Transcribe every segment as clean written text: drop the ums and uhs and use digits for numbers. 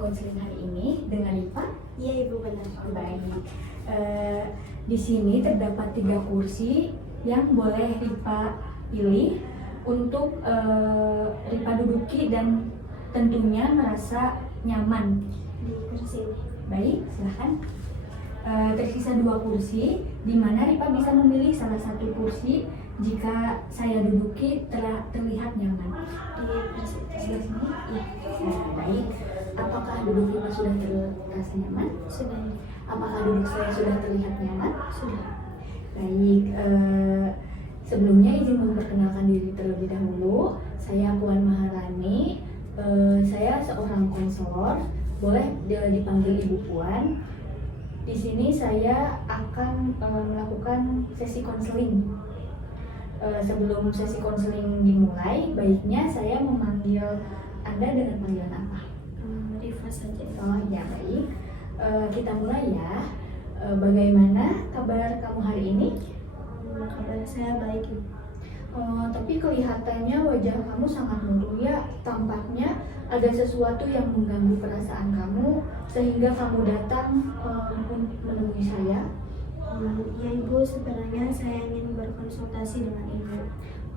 konseling hari ini dengan Rifa? Iya Ibu, benar. Baik. Di sini terdapat 3 kursi yang boleh Rifa pilih untuk Rifa duduki dan tentunya merasa nyaman Di kursi ini. Baik, silahkan. Tersisa 2 kursi, di mana Rifa bisa memilih salah satu kursi jika saya duduki terlihat nyaman. Di kursi Sebelah ini. sini? Iya. Baik. Apakah duduk Rifa sudah terasa nyaman? Sudah. Apakah duduk saya sudah terlihat nyaman? Sudah. Baik. Sebelumnya izin memperkenalkan diri terlebih dahulu. Saya Puan Maharani. Saya seorang konselor. Boleh dipanggil Ibu Puan. Di sini saya akan melakukan sesi konseling. Sebelum sesi konseling dimulai, baiknya saya memanggil Anda dengan panggilan apa? Rifa saja. Oh ya, baik. Kita mulai ya. Bagaimana kabar kamu hari ini? Kabar saya baik Ibu. Tapi kelihatannya wajah kamu sangat murung ya. Tampaknya ada sesuatu yang mengganggu perasaan kamu sehingga kamu datang menemui saya. Ya Ibu, sebenarnya saya ingin berkonsultasi dengan Ibu.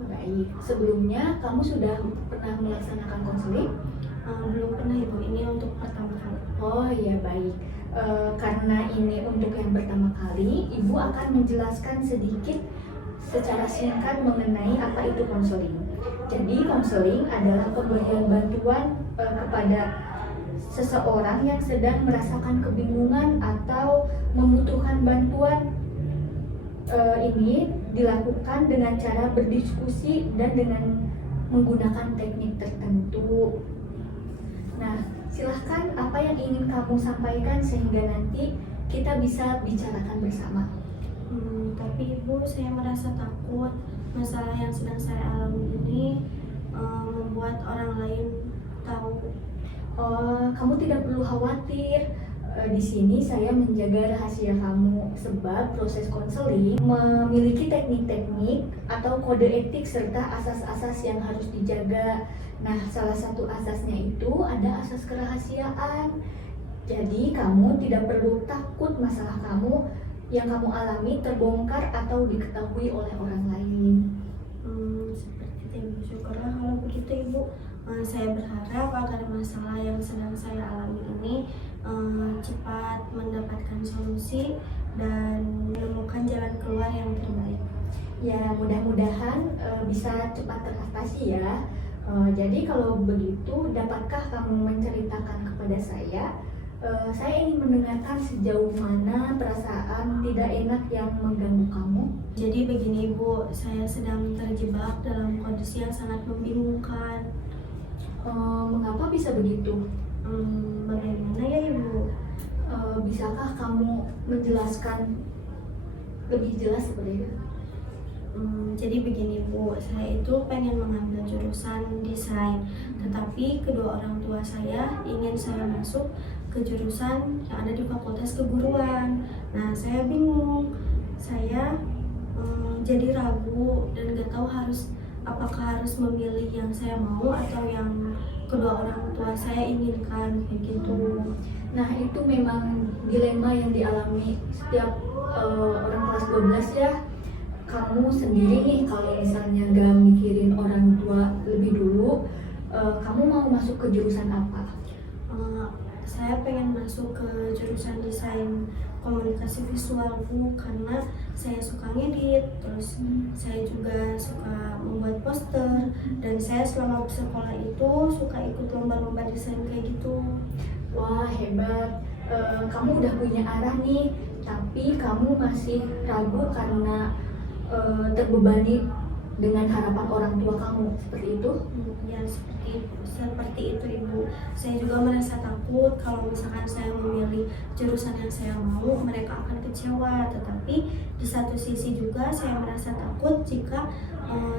Baik. Sebelumnya kamu sudah pernah melaksanakan konseling? Belum pernah Ibu, ini untuk pertama kali. Oh iya, baik. Karena ini untuk yang pertama kali, Ibu akan menjelaskan sedikit secara singkat mengenai apa itu konseling. Jadi konseling adalah pemberian bantuan kepada seseorang yang sedang merasakan kebingungan atau membutuhkan bantuan. Ini dilakukan dengan cara berdiskusi dan dengan menggunakan teknik tertentu. Nah, silahkan apa yang ingin kamu sampaikan sehingga nanti kita bisa bicarakan bersama. Tapi Ibu, saya merasa takut masalah yang sedang saya alami ini membuat orang lain tahu. Kamu tidak perlu khawatir. Di sini saya menjaga rahasia kamu sebab proses konseling memiliki teknik-teknik atau kode etik serta asas-asas yang harus dijaga. Nah, salah satu asasnya itu ada asas kerahasiaan. Jadi kamu tidak perlu takut masalah kamu yang kamu alami terbongkar atau diketahui oleh orang lain. Seperti itu Ibu. Syukurlah kalau begitu Ibu. Saya berharap agar masalah yang sedang saya alami ini cepat mendapatkan solusi dan menemukan jalan keluar yang terbaik. Ya, mudah-mudahan bisa cepat teratasi ya. Jadi kalau begitu, dapatkah kamu menceritakan kepada saya? Saya ingin mendengarkan sejauh mana perasaan tidak enak yang mengganggu kamu. Jadi begini Ibu, saya sedang terjebak dalam kondisi yang sangat membingungkan. Mengapa bisa begitu? Bagaimana ya Ibu? Bisakah kamu menjelaskan lebih jelas seperti itu? Jadi begini Bu, saya itu pengen mengambil jurusan desain, tetapi kedua orang tua saya ingin saya masuk ke jurusan yang ada di Fakultas Keguruan. Nah, saya bingung, saya jadi ragu dan gak tahu apakah harus memilih yang saya mau atau yang kedua orang tua saya inginkan, begitu. Nah, itu memang dilema yang dialami setiap orang kelas 12 ya. Kamu sendiri nih, kalau misalnya gak mikirin orang tua lebih dulu, kamu mau masuk ke jurusan apa? Saya pengen masuk ke jurusan desain komunikasi visual Bu, karena saya suka ngedit, terus saya juga suka membuat poster, dan saya selama sekolah itu suka ikut lomba-lomba desain kayak gitu. Wah, hebat. Kamu udah punya arah nih, tapi kamu masih ragu karena terbebani dengan harapan orang tua kamu, seperti itu? Ya, seperti itu Ibu. Saya juga merasa takut kalau misalkan saya memilih jurusan yang saya mau, mereka akan kecewa. Tetapi di satu sisi juga saya merasa takut jika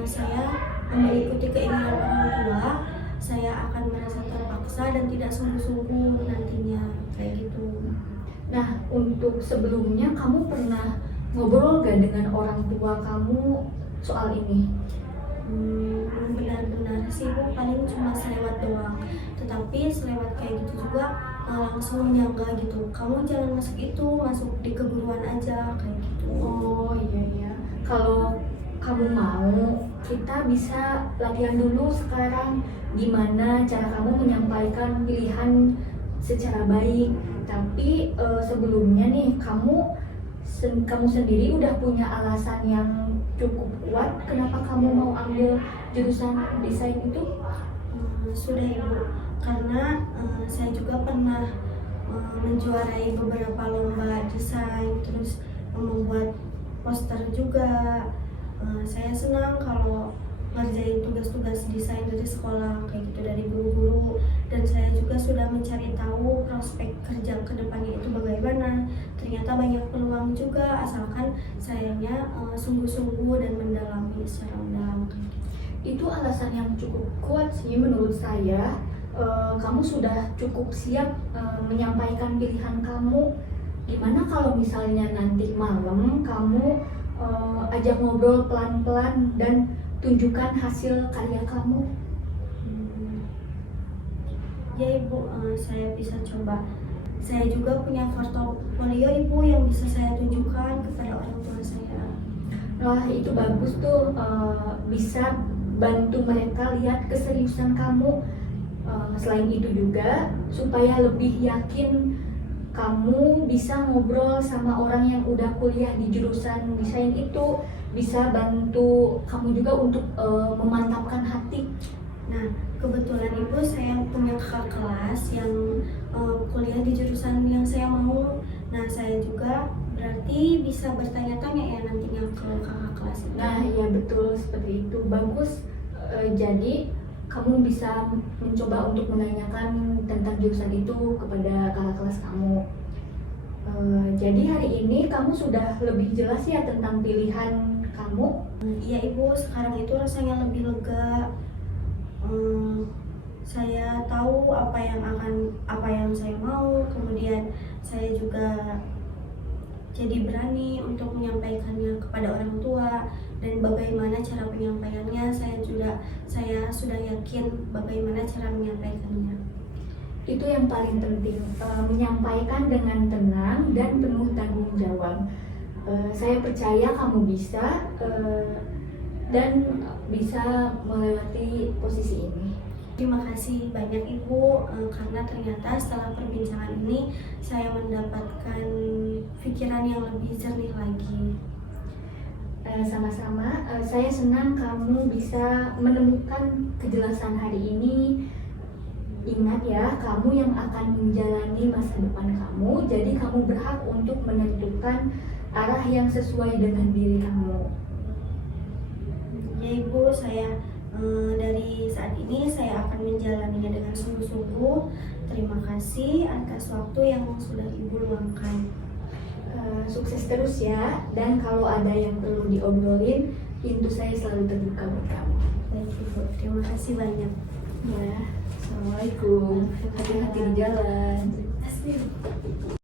saya mengikuti keinginan orang tua, saya akan merasa terpaksa dan tidak sungguh-sungguh nantinya, kayak gitu. Nah, untuk sebelumnya kamu pernah ngobrol gak dengan orang tua kamu soal ini? Belum benar-benar sih Bu, paling cuma selewat doang. Tetapi selewat kayak gitu juga langsung menyangga gitu, kamu jangan masuk itu, masuk di keguruan aja kayak gitu. Oh iya iya. Kalau kamu mau, kita bisa latihan dulu sekarang gimana cara kamu menyampaikan pilihan secara baik. Tapi sebelumnya nih kamu sendiri udah punya alasan yang cukup kuat kenapa kamu mau ambil jurusan desain itu? Sudah Ibu, karena saya juga pernah menjuarai beberapa lomba desain, terus membuat poster juga. Saya senang kalau ngerjain tugas-tugas desain dari sekolah kayak gitu, dari guru-guru, dan saya juga sudah mencari tahu prospek kerja ke depannya itu bagaimana. Ternyata banyak peluang juga asalkan sayanya sungguh-sungguh dan mendalami secara mendalam kayak gitu. Itu alasan yang cukup kuat sih menurut saya. Kamu sudah cukup siap menyampaikan pilihan kamu. Gimana kalau misalnya nanti malam kamu ajak ngobrol pelan-pelan dan tunjukkan hasil karya kamu? Ya Ibu, saya bisa coba. Saya juga punya portofolio Ibu yang bisa saya tunjukkan kepada orang tua saya. Wah itu bagus tuh, bisa bantu mereka lihat keseriusan kamu. Selain itu juga supaya lebih yakin kamu bisa ngobrol sama orang yang udah kuliah di jurusan desain itu, bisa bantu kamu juga untuk memantapkan hati. Nah, kebetulan Ibu saya punya kakak kelas yang kuliah di jurusan yang saya mau. Nah, saya juga berarti bisa bertanya-tanya ya nantinya ke kakak kelas itu. Nah ya betul seperti itu, bagus. Jadi kamu bisa mencoba untuk menanyakan tentang jurusan itu kepada kakak kelas kamu. Jadi hari ini kamu sudah lebih jelas ya tentang pilihan kamu? Iya Ibu, sekarang itu rasanya lebih lega. Saya tahu apa yang saya mau, kemudian saya juga jadi berani untuk menyampaikannya kepada orang tua, dan bagaimana cara penyampaiannya saya sudah yakin bagaimana cara menyampaikannya. Itu yang paling penting, menyampaikan dengan tenang dan penuh tanggung jawab. Saya percaya kamu bisa dan bisa melewati posisi ini. Terima kasih banyak Ibu, karena ternyata setelah perbincangan ini saya mendapatkan pikiran yang lebih jernih lagi. Sama-sama, saya senang kamu bisa menemukan kejelasan hari ini. Ingat ya, kamu yang akan menjalani masa depan kamu, jadi kamu berhak untuk menentukan arah yang sesuai dengan diri kamu. Ya Ibu, saya dari saat ini saya akan menjalaninya dengan sungguh-sungguh. Terima kasih atas waktu yang sudah Ibu luangkan. Sukses terus ya, dan kalau ada yang perlu diobrolin, pintu saya selalu terbuka buat kamu. Baik Ibu, terima kasih banyak. Ya, assalamualaikum. Hati-hati di jalan. Terima kasih.